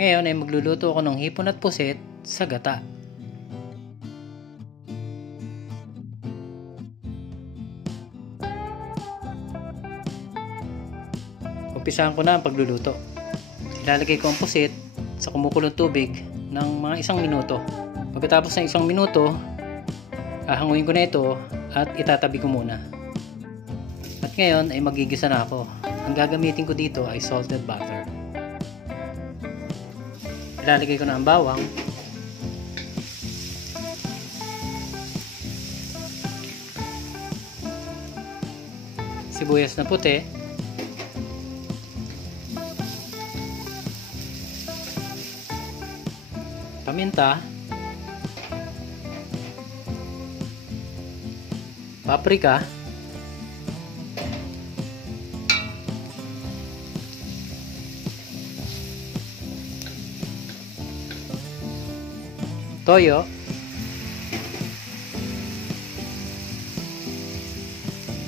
Ngayon ay magluluto ako ng hipon at pusit sa gata. Umpisahan ko na ang pagluluto. Ilalagay ko ang pusit sa kumukulong tubig ng mga 1 minuto. Pagkatapos ng 1 minuto, hahanguin ko na ito at itatabi ko muna. At ngayon ay magigisa na ako. Ang gagamitin ko dito ay salted butter. Ilalagay ko na ang bawang, sibuyas na puti, paminta, paprika, toyo,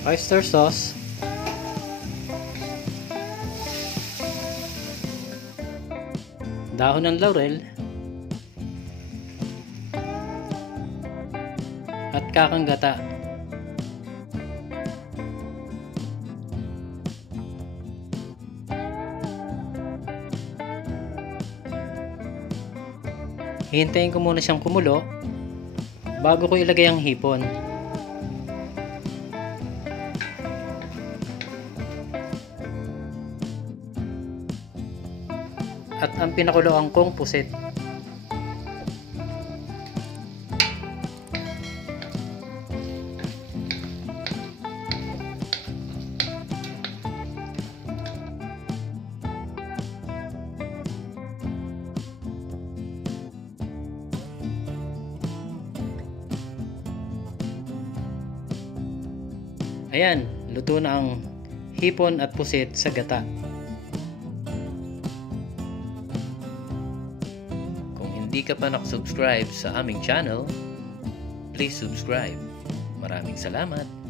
oyster sauce, dahon ng laurel, at kakang gata. Hihintayin ko muna siyang kumulo bago ko ilagay ang hipon. At ang pinakuloan kong pusit. Ayan, luto na ang hipon at pusit sa gata. Kung hindi ka pa nakasubscribe sa aming channel, please subscribe. Maraming salamat!